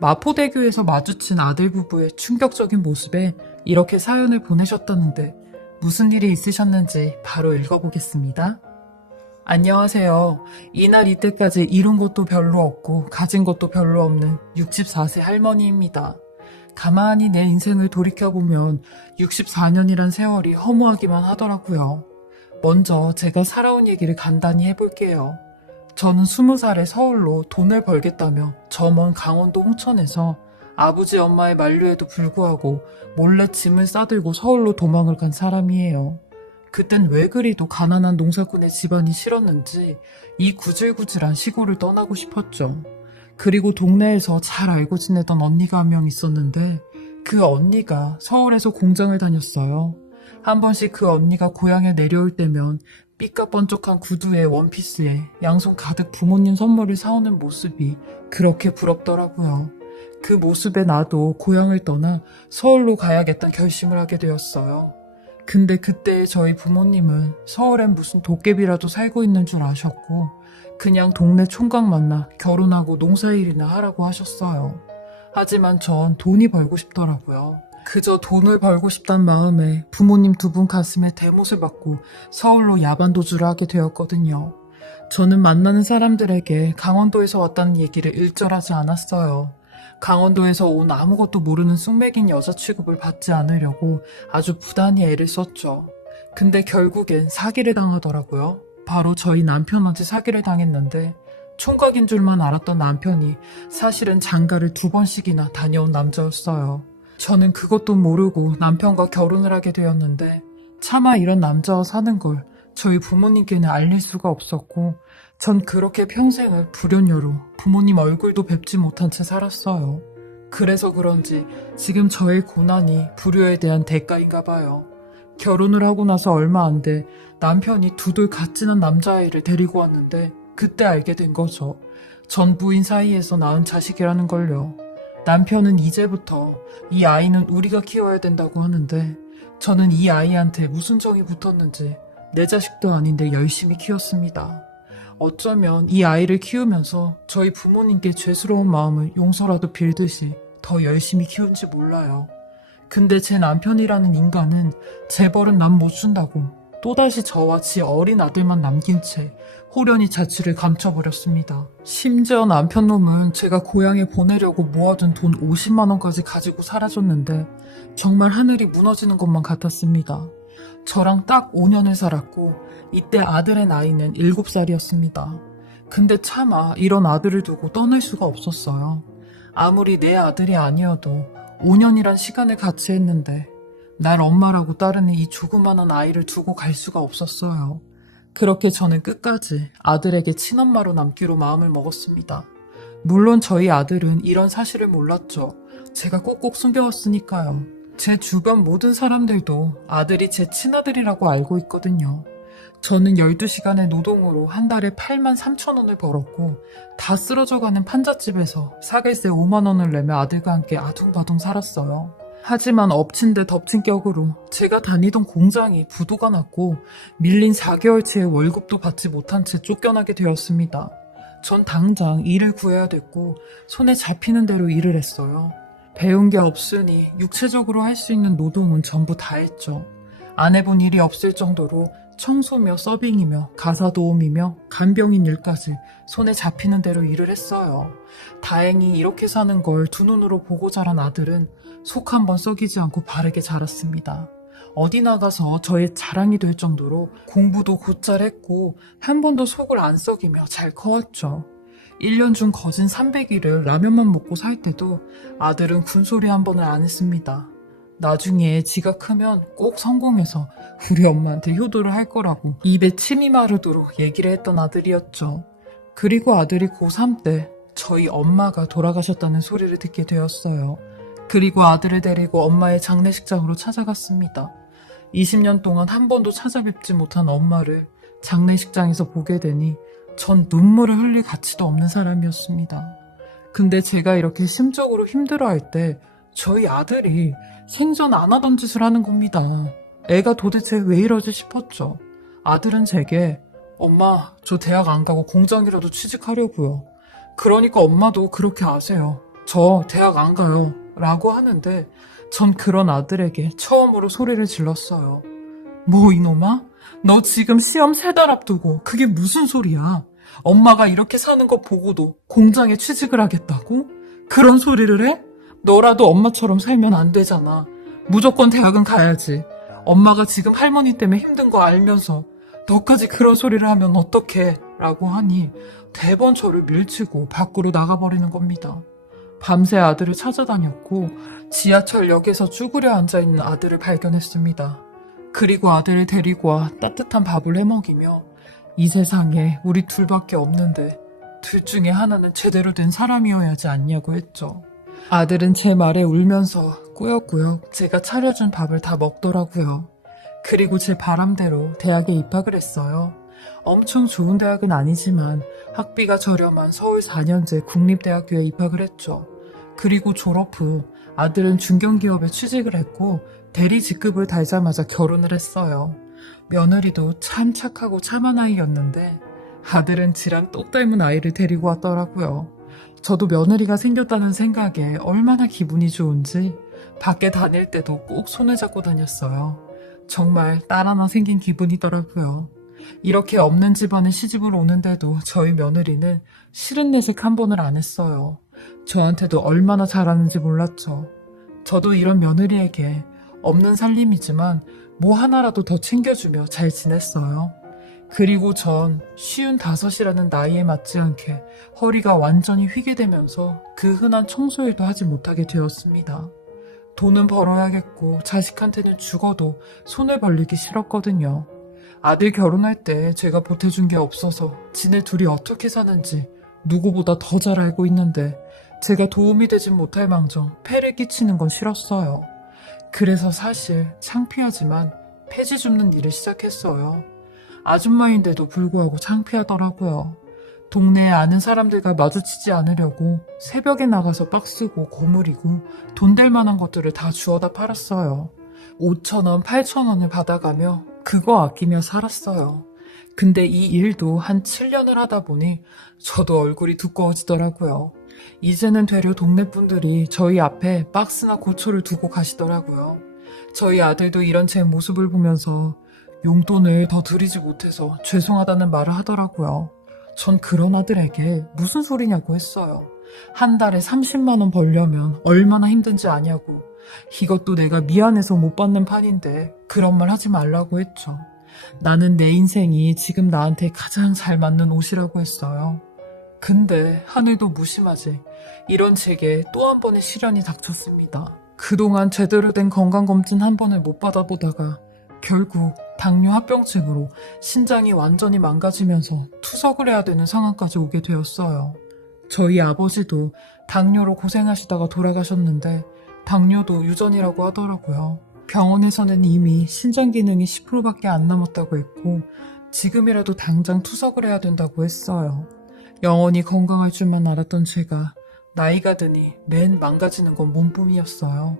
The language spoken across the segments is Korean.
마포대교에서 마주친 아들 부부의 충격적인 모습에 이렇게 사연을 보내셨다는데 무슨 일이 있으셨는지 바로 읽어보겠습니다. 안녕하세요. 이날 이때까지 이룬 것도 별로 없고 가진 것도 별로 없는 64세 할머니입니다. 가만히 내 인생을 돌이켜보면 64년이란 세월이 허무하기만 하더라고요. 먼저 제가 살아온 얘기를 간단히 해볼게요. 저는 20살에 서울로 돈을 벌겠다며 저 먼 강원도 홍천에서 아버지 엄마의 만류에도 불구하고 몰래 짐을 싸들고 서울로 도망을 간 사람이에요. 그땐 왜 그리도 가난한 농사꾼의 집안이 싫었는지 이 구질구질한 시골을 떠나고 싶었죠. 그리고 동네에서 잘 알고 지내던 언니가 한 명 있었는데 그 언니가 서울에서 공장을 다녔어요. 한 번씩 그 언니가 고향에 내려올 때면 삐까번쩍한 구두에 원피스에 양손 가득 부모님 선물을 사오는 모습이 그렇게 부럽더라고요. 그 모습에 나도 고향을 떠나 서울로 가야겠다는 결심을 하게 되었어요. 근데 그때 저희 부모님은 서울엔 무슨 도깨비라도 살고 있는 줄 아셨고 그냥 동네 총각 만나 결혼하고 농사일이나 하라고 하셨어요. 하지만 전 돈이 벌고 싶더라고요. 그저 돈을 벌고 싶단 마음에 부모님 두 분 가슴에 대못을 받고 서울로 야반도주를 하게 되었거든요. 저는 만나는 사람들에게 강원도에서 왔다는 얘기를 일절하지 않았어요. 강원도에서 온 아무것도 모르는 쑥맥인 여자 취급을 받지 않으려고 아주 부단히 애를 썼죠. 근데 결국엔 사기를 당하더라고요. 바로 저희 남편한테 사기를 당했는데 총각인 줄만 알았던 남편이 사실은 장가를 2번씩이나 다녀온 남자였어요. 저는 그것도 모르고 남편과 결혼을 하게 되었는데 차마 이런 남자와 사는 걸 저희 부모님께는 알릴 수가 없었고 전 그렇게 평생을 불연녀로 부모님 얼굴도 뵙지 못한 채 살았어요. 그래서 그런지 지금 저의 고난이 불효에 대한 대가인가 봐요. 결혼을 하고 나서 얼마 안 돼 남편이 두돌 갓진한 남자아이를 데리고 왔는데 그때 알게 된 거죠. 전 부인 사이에서 낳은 자식이라는 걸요. 남편은 이제부터 이 아이는 우리가 키워야 된다고 하는데 저는 이 아이한테 무슨 정이 붙었는지 내 자식도 아닌데 열심히 키웠습니다. 어쩌면 이 아이를 키우면서 저희 부모님께 죄스러운 마음을 용서라도 빌듯이 더 열심히 키운지 몰라요. 근데 제 남편이라는 인간은 재벌은 남 못 준다고 또다시 저와 지 어린 아들만 남긴 채 호련히 자취를 감춰버렸습니다. 심지어 남편 놈은 제가 고향에 보내려고 모아둔 돈 50만 원까지 가지고 사라졌는데 정말 하늘이 무너지는 것만 같았습니다. 저랑 딱 5년을 살았고 이때 아들의 나이는 7살이었습니다. 근데 차마 이런 아들을 두고 떠날 수가 없었어요. 아무리 내 아들이 아니어도 5년이란 시간을 같이 했는데 날 엄마라고 따르는 이 조그마한 아이를 두고 갈 수가 없었어요. 그렇게 저는 끝까지 아들에게 친엄마로 남기로 마음을 먹었습니다. 물론 저희 아들은 이런 사실을 몰랐죠. 제가 꼭꼭 숨겨왔으니까요. 제 주변 모든 사람들도 아들이 제 친아들이라고 알고 있거든요. 저는 12시간의 노동으로 한 달에 8만 3천 원을 벌었고 다 쓰러져가는 판잣집에서 사글세 5만 원을 내며 아들과 함께 아둥바둥 살았어요. 하지만 엎친 데 덮친 격으로 제가 다니던 공장이 부도가 났고 밀린 4개월치의 월급도 받지 못한 채 쫓겨나게 되었습니다. 전 당장 일을 구해야 됐고 손에 잡히는 대로 일을 했어요. 배운 게 없으니 육체적으로 할 수 있는 노동은 전부 다 했죠. 안 해본 일이 없을 정도로 청소며 서빙이며 가사 도우미며 간병인 일까지 손에 잡히는 대로 일을 했어요. 다행히 이렇게 사는 걸 두 눈으로 보고 자란 아들은 속 한번 썩이지 않고 바르게 자랐습니다. 어디 나가서 저의 자랑이 될 정도로 공부도 곧잘 했고 한 번도 속을 안 썩이며 잘 커왔죠. 1년 중 거진 300일을 라면만 먹고 살 때도 아들은 군소리 한 번을 안 했습니다. 나중에 지가 크면 꼭 성공해서 우리 엄마한테 효도를 할 거라고 입에 침이 마르도록 얘기를 했던 아들이었죠. 그리고 아들이 고3 때 저희 엄마가 돌아가셨다는 소리를 듣게 되었어요. 그리고 아들을 데리고 엄마의 장례식장으로 찾아갔습니다. 20년 동안 한 번도 찾아뵙지 못한 엄마를 장례식장에서 보게 되니 전 눈물을 흘릴 가치도 없는 사람이었습니다. 근데 제가 이렇게 심적으로 힘들어할 때 저희 아들이 생전 안 하던 짓을 하는 겁니다. 애가 도대체 왜 이러지 싶었죠. 아들은 제게 엄마 저 대학 안 가고 공장이라도 취직하려고요. 그러니까 엄마도 그렇게 아세요. 저 대학 안 가요. 라고 하는데 전 그런 아들에게 처음으로 소리를 질렀어요. 뭐 이놈아? 너 지금 시험 3달 앞두고 그게 무슨 소리야? 엄마가 이렇게 사는 거 보고도 공장에 취직을 하겠다고? 그런 소리를 해? 너라도 엄마처럼 살면 안 되잖아. 무조건 대학은 가야지. 엄마가 지금 할머니 때문에 힘든 거 알면서 너까지 그런 소리를 하면 어떡해? 라고 하니 대번 저를 밀치고 밖으로 나가버리는 겁니다. 밤새 아들을 찾아다녔고 지하철역에서 쭈그려 앉아있는 아들을 발견했습니다. 그리고 아들을 데리고 와 따뜻한 밥을 해먹이며 이 세상에 우리 둘밖에 없는데 둘 중에 하나는 제대로 된 사람이어야 하지 않냐고 했죠. 아들은 제 말에 울면서 꾸역꾸역 제가 차려준 밥을 다 먹더라고요. 그리고 제 바람대로 대학에 입학을 했어요. 엄청 좋은 대학은 아니지만 학비가 저렴한 서울 4년제 국립대학교에 입학을 했죠. 그리고 졸업 후 아들은 중견기업에 취직을 했고 대리 직급을 달자마자 결혼을 했어요. 며느리도 참 착하고 참한 아이였는데 아들은 지랑 똑 닮은 아이를 데리고 왔더라고요. 저도 며느리가 생겼다는 생각에 얼마나 기분이 좋은지 밖에 다닐 때도 꼭 손을 잡고 다녔어요. 정말 딸 하나 생긴 기분이더라고요. 이렇게 없는 집안에 시집을 오는데도 저희 며느리는 싫은 내색 한 번을 안 했어요. 저한테도 얼마나 잘하는지 몰랐죠. 저도 이런 며느리에게 없는 살림이지만 뭐 하나라도 더 챙겨주며 잘 지냈어요. 그리고 전 55이라는 나이에 맞지 않게 허리가 완전히 휘게 되면서 그 흔한 청소일도 하지 못하게 되었습니다. 돈은 벌어야겠고 자식한테는 죽어도 손을 벌리기 싫었거든요. 아들 결혼할 때 제가 보태준 게 없어서 지네 둘이 어떻게 사는지 누구보다 더 잘 알고 있는데 제가 도움이 되진 못할 망정 폐를 끼치는 건 싫었어요. 그래서 사실 창피하지만 폐지 줍는 일을 시작했어요. 아줌마인데도 불구하고 창피하더라고요. 동네에 아는 사람들과 마주치지 않으려고 새벽에 나가서 빡쓰고 고무리고 돈 될 만한 것들을 다 주워다 팔았어요. 5,000원, 8,000원을 받아가며 그거 아끼며 살았어요. 근데 이 일도 한 7년을 하다 보니 저도 얼굴이 두꺼워지더라고요. 이제는 되려 동네 분들이 저희 앞에 박스나 고초를 두고 가시더라고요. 저희 아들도 이런 제 모습을 보면서 용돈을 더 드리지 못해서 죄송하다는 말을 하더라고요. 전 그런 아들에게 무슨 소리냐고 했어요. 한 달에 30만 원 벌려면 얼마나 힘든지 아냐고. 이것도 내가 미안해서 못 받는 판인데 그런 말 하지 말라고 했죠. 나는 내 인생이 지금 나한테 가장 잘 맞는 옷이라고 했어요. 근데 하늘도 무심하지. 이런 제게 또 한 번의 시련이 닥쳤습니다. 그동안 제대로 된 건강검진 한 번을 못 받아보다가 결국 당뇨 합병증으로 신장이 완전히 망가지면서 투석을 해야 되는 상황까지 오게 되었어요. 저희 아버지도 당뇨로 고생하시다가 돌아가셨는데 당뇨도 유전이라고 하더라고요. 병원에서는 이미 신장 기능이 10%밖에 안 남았다고 했고 지금이라도 당장 투석을 해야 된다고 했어요. 영원히 건강할 줄만 알았던 제가 나이가 드니 맨 망가지는 건 몸뿐이었어요.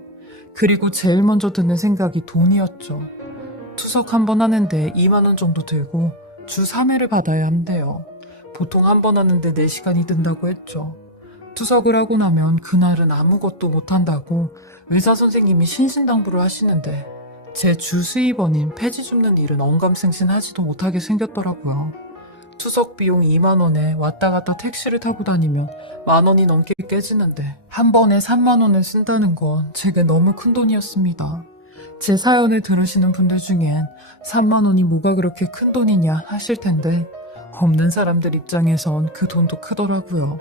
그리고 제일 먼저 드는 생각이 돈이었죠. 투석 한 번 하는데 2만 원 정도 들고 주 3회를 받아야 한대요. 보통 한 번 하는데 4시간이 든다고 했죠. 투석을 하고 나면 그날은 아무것도 못한다고 의사 선생님이 신신당부를 하시는데 제 주 수입원인 폐지 줍는 일은 언감생신하지도 못하게 생겼더라고요. 투석 비용 2만 원에 왔다 갔다 택시를 타고 다니면 10,000원이 넘게 깨지는데 한 번에 3만 원을 쓴다는 건 제게 너무 큰 돈이었습니다. 제 사연을 들으시는 분들 중엔 3만 원이 뭐가 그렇게 큰 돈이냐 하실 텐데 없는 사람들 입장에선 그 돈도 크더라고요.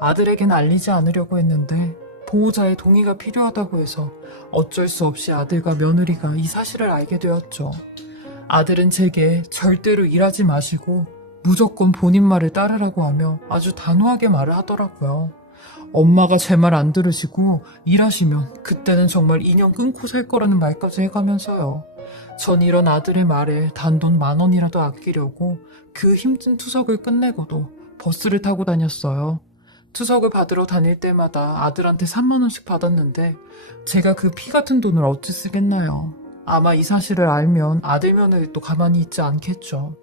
아들에겐 알리지 않으려고 했는데 보호자의 동의가 필요하다고 해서 어쩔 수 없이 아들과 며느리가 이 사실을 알게 되었죠. 아들은 제게 절대로 일하지 마시고 무조건 본인 말을 따르라고 하며 아주 단호하게 말을 하더라고요. 엄마가 제 말 안 들으시고 일하시면 그때는 정말 인연 끊고 살 거라는 말까지 해가면서요. 전 이런 아들의 말에 단돈 10,000원이라도 아끼려고 그 힘든 투석을 끝내고도 버스를 타고 다녔어요. 투석을 받으러 다닐 때마다 아들한테 3만 원씩 받았는데 제가 그 피 같은 돈을 어찌 쓰겠나요. 아마 이 사실을 알면 아들 며느리도 가만히 있지 않겠죠.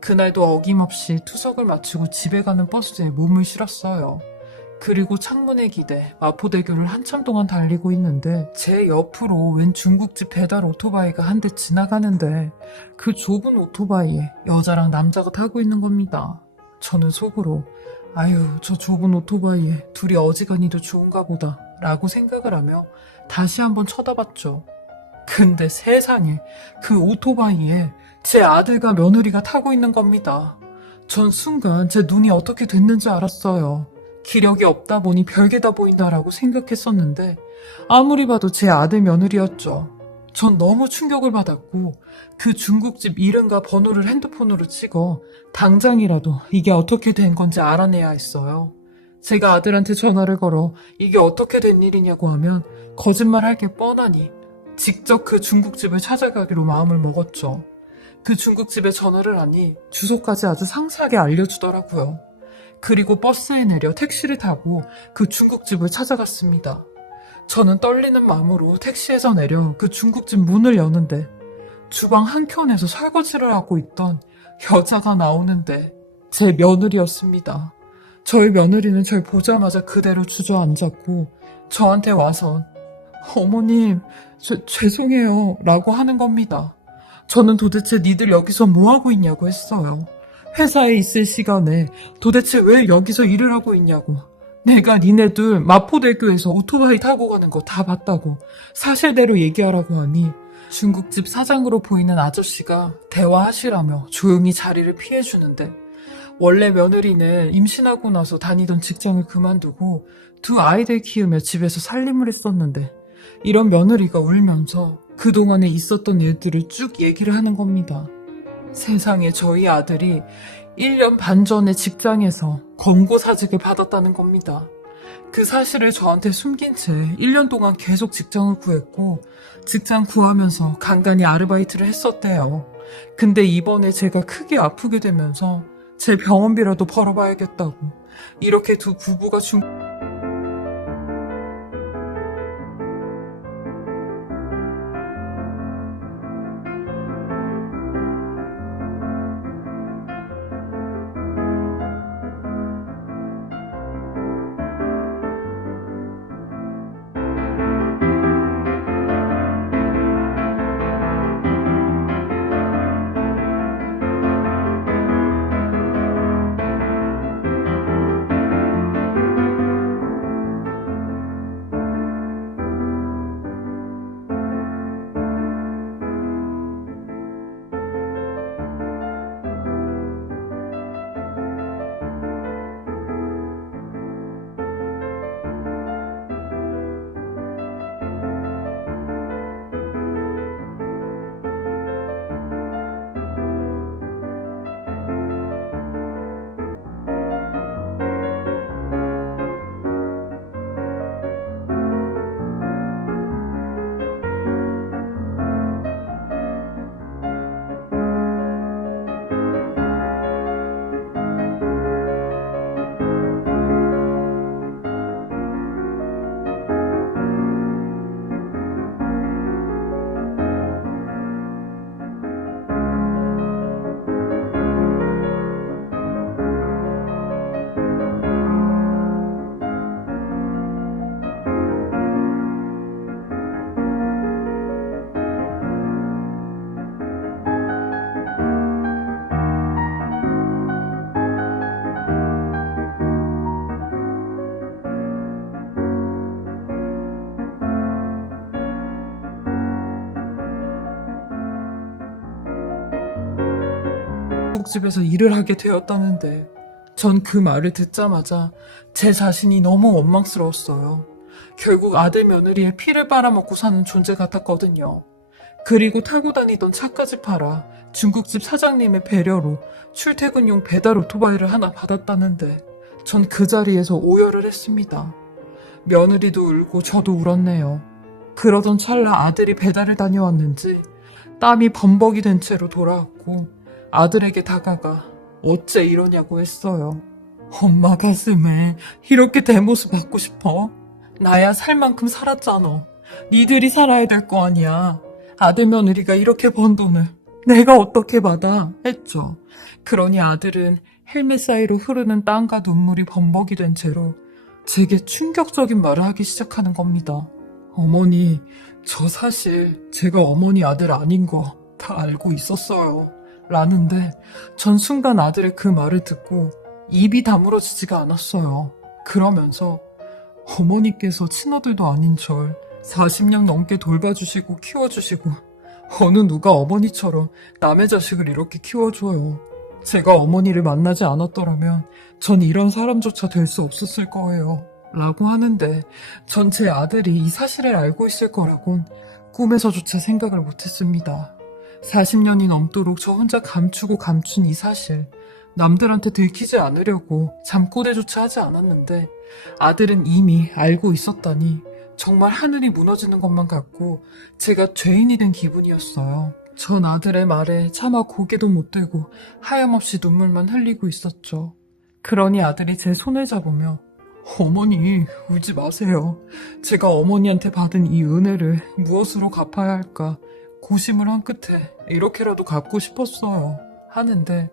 그날도 어김없이 투석을 마치고 집에 가는 버스에 몸을 실었어요. 그리고 창문에 기대 마포대교를 한참 동안 달리고 있는데 제 옆으로 웬 중국집 배달 오토바이가 한 대 지나가는데 그 좁은 오토바이에 여자랑 남자가 타고 있는 겁니다. 저는 속으로 아유 저 좁은 오토바이에 둘이 어지간히도 좋은가 보다 라고 생각을 하며 다시 한번 쳐다봤죠. 근데 세상에 그 오토바이에 제 아들과 며느리가 타고 있는 겁니다. 전 순간 제 눈이 어떻게 됐는지 알았어요. 기력이 없다 보니 별게다 보인다라고 생각했었는데 아무리 봐도 제 아들 며느리였죠. 전 너무 충격을 받았고 그 중국집 이름과 번호를 핸드폰으로 찍어 당장이라도 이게 어떻게 된 건지 알아내야 했어요. 제가 아들한테 전화를 걸어 이게 어떻게 된 일이냐고 하면 거짓말할 게 뻔하니 직접 그 중국집을 찾아가기로 마음을 먹었죠. 그 중국집에 전화를 하니 주소까지 아주 상세하게 알려주더라고요. 그리고 버스에 내려 택시를 타고 그 중국집을 찾아갔습니다. 저는 떨리는 마음으로 택시에서 내려 그 중국집 문을 여는데 주방 한켠에서 설거지를 하고 있던 여자가 나오는데 제 며느리였습니다. 저희 며느리는 절 보자마자 그대로 주저앉았고 저한테 와선 어머님, 죄송해요 라고 하는 겁니다. 저는 도대체 니들 여기서 뭐하고 있냐고 했어요. 회사에 있을 시간에 도대체 왜 여기서 일을 하고 있냐고. 내가 니네들 마포대교에서 오토바이 타고 가는 거 다 봤다고 사실대로 얘기하라고 하니 중국집 사장으로 보이는 아저씨가 대화하시라며 조용히 자리를 피해주는데 원래 며느리는 임신하고 나서 다니던 직장을 그만두고 두 아이들 키우며 집에서 살림을 했었는데 이런 며느리가 울면서 그동안에 있었던 일들을 쭉 얘기를 하는 겁니다. 세상에 저희 아들이 1년 반 전에 직장에서 권고사직을 받았다는 겁니다. 그 사실을 저한테 숨긴 채 1년 동안 계속 직장을 구했고 직장 구하면서 간간히 아르바이트를 했었대요. 근데 이번에 제가 크게 아프게 되면서 제 병원비라도 벌어봐야겠다고 이렇게 두 부부가 중국집에서 일을 하게 되었다는데 전 그 말을 듣자마자 제 자신이 너무 원망스러웠어요. 결국 아들 며느리의 피를 빨아먹고 사는 존재 같았거든요. 그리고 타고 다니던 차까지 팔아 중국집 사장님의 배려로 출퇴근용 배달 오토바이를 하나 받았다는데 전 그 자리에서 오열을 했습니다. 며느리도 울고 저도 울었네요. 그러던 찰나 아들이 배달을 다녀왔는지 땀이 범벅이 된 채로 돌아왔고 아들에게 다가가 어째 이러냐고 했어요. 엄마 가슴에 이렇게 대 모습 받고 싶어? 나야 살 만큼 살았잖아. 니들이 살아야 될 거 아니야. 아들 며느리가 이렇게 번 돈을 내가 어떻게 받아? 했죠. 그러니 아들은 헬멧 사이로 흐르는 땀과 눈물이 범벅이 된 채로 제게 충격적인 말을 하기 시작하는 겁니다. 어머니, 저 사실 제가 어머니 아들 아닌 거 다 알고 있었어요. 라는데 전 순간 아들의 그 말을 듣고 입이 다물어지지가 않았어요. 그러면서 어머니께서 친아들도 아닌 절 40년 넘게 돌봐주시고 키워주시고 어느 누가 어머니처럼 남의 자식을 이렇게 키워줘요. 제가 어머니를 만나지 않았더라면 전 이런 사람조차 될 수 없었을 거예요. 라고 하는데 전 제 아들이 이 사실을 알고 있을 거라곤 꿈에서조차 생각을 못했습니다. 40년이 넘도록 저 혼자 감추고 감춘 이 사실, 남들한테 들키지 않으려고 잠꼬대조차 하지 않았는데 아들은 이미 알고 있었다니 정말 하늘이 무너지는 것만 같고 제가 죄인이 된 기분이었어요. 전 아들의 말에 차마 고개도 못 들고 하염없이 눈물만 흘리고 있었죠. 그러니 아들이 제 손을 잡으며 어머니, 울지 마세요. 제가 어머니한테 받은 이 은혜를 무엇으로 갚아야 할까 고심을 한 끝에 이렇게라도 갚고 싶었어요. 하는데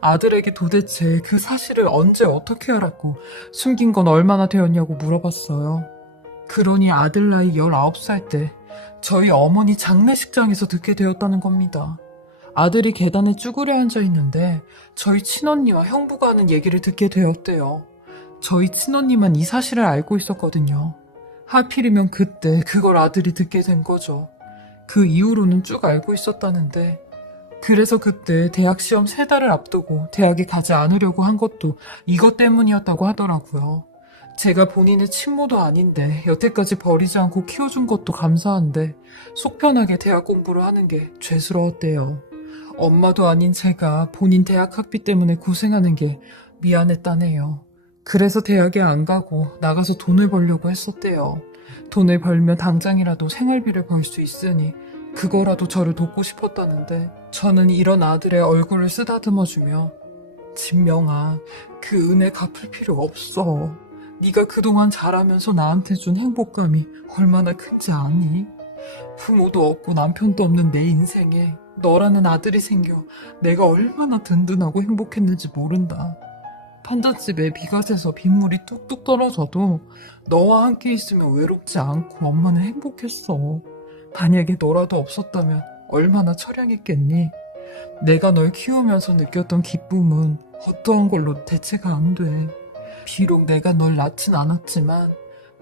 아들에게 도대체 그 사실을 언제 어떻게 알았고 숨긴 건 얼마나 되었냐고 물어봤어요. 그러니 아들 나이 19살 때 저희 어머니 장례식장에서 듣게 되었다는 겁니다. 아들이 계단에 쭈그려 앉아 있는데 저희 친언니와 형부가 하는 얘기를 듣게 되었대요. 저희 친언니만 이 사실을 알고 있었거든요. 하필이면 그때 그걸 아들이 듣게 된 거죠. 그 이후로는 쭉 알고 있었다는데 그래서 그때 대학 시험 3달을 앞두고 대학에 가지 않으려고 한 것도 이것 때문이었다고 하더라고요. 제가 본인의 친모도 아닌데 여태까지 버리지 않고 키워준 것도 감사한데 속 편하게 대학 공부를 하는 게 죄스러웠대요. 엄마도 아닌 제가 본인 대학 학비 때문에 고생하는 게 미안했다네요. 그래서 대학에 안 가고 나가서 돈을 벌려고 했었대요. 돈을 벌면 당장이라도 생활비를 벌 수 있으니 그거라도 저를 돕고 싶었다는데 저는 이런 아들의 얼굴을 쓰다듬어주며 진명아, 그 은혜 갚을 필요 없어. 네가 그동안 자라면서 나한테 준 행복감이 얼마나 큰지 아니? 부모도 없고 남편도 없는 내 인생에 너라는 아들이 생겨 내가 얼마나 든든하고 행복했는지 모른다. 판잣집에 비가 새서 빗물이 뚝뚝 떨어져도 너와 함께 있으면 외롭지 않고 엄마는 행복했어. 만약에 너라도 없었다면 얼마나 처량했겠니? 내가 널 키우면서 느꼈던 기쁨은 어떠한 걸로 대체가 안 돼. 비록 내가 널 낳진 않았지만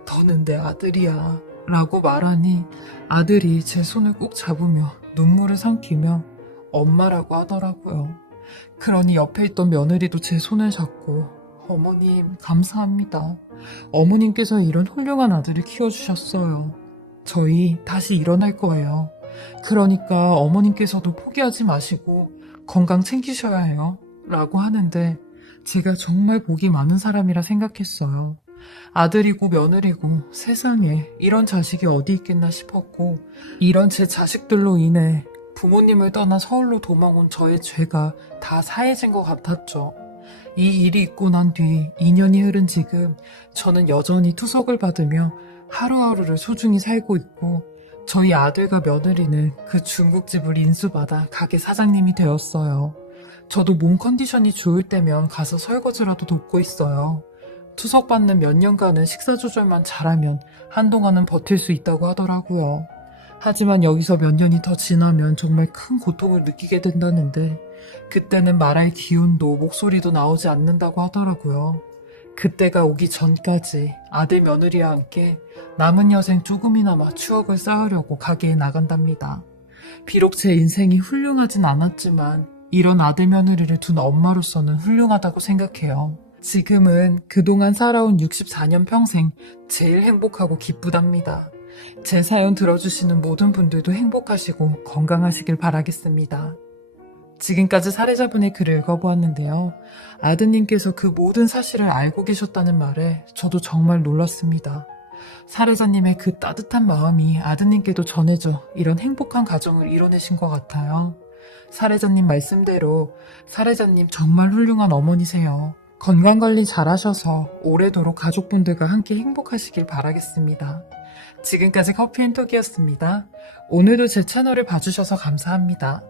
너는 내 아들이야 라고 말하니 아들이 제 손을 꼭 잡으며 눈물을 삼키며 엄마라고 하더라고요. 그러니 옆에 있던 며느리도 제 손을 잡고 어머님 감사합니다. 어머님께서 이런 훌륭한 아들을 키워주셨어요. 저희 다시 일어날 거예요. 그러니까 어머님께서도 포기하지 마시고 건강 챙기셔야 해요. 라고 하는데 제가 정말 복이 많은 사람이라 생각했어요. 아들이고 며느리고 세상에 이런 자식이 어디 있겠나 싶었고 이런 제 자식들로 인해 부모님을 떠나 서울로 도망온 저의 죄가 다 사해진 것 같았죠. 이 일이 있고 난 뒤 2년이 흐른 지금 저는 여전히 투석을 받으며 하루하루를 소중히 살고 있고 저희 아들과 며느리는 그 중국집을 인수받아 가게 사장님이 되었어요. 저도 몸 컨디션이 좋을 때면 가서 설거지라도 돕고 있어요. 투석받는 몇 년간은 식사 조절만 잘하면 한동안은 버틸 수 있다고 하더라고요. 하지만 여기서 몇 년이 더 지나면 정말 큰 고통을 느끼게 된다는데 그때는 말할 기운도 목소리도 나오지 않는다고 하더라고요. 그때가 오기 전까지 아들 며느리와 함께 남은 여생 조금이나마 추억을 쌓으려고 가게에 나간답니다. 비록 제 인생이 훌륭하진 않았지만 이런 아들 며느리를 둔 엄마로서는 훌륭하다고 생각해요. 지금은 그동안 살아온 64년 평생 제일 행복하고 기쁘답니다. 제 사연 들어주시는 모든 분들도 행복하시고 건강하시길 바라겠습니다. 지금까지 사례자분의 글을 읽어보았는데요. 아드님께서 그 모든 사실을 알고 계셨다는 말에 저도 정말 놀랐습니다. 사례자님의 그 따뜻한 마음이 아드님께도 전해져 이런 행복한 가정을 이뤄내신 것 같아요. 사례자님 말씀대로 사례자님 정말 훌륭한 어머니세요. 건강관리 잘하셔서 오래도록 가족분들과 함께 행복하시길 바라겠습니다. 지금까지 커피앤톡이었습니다. 오늘도 제 채널을 봐주셔서 감사합니다.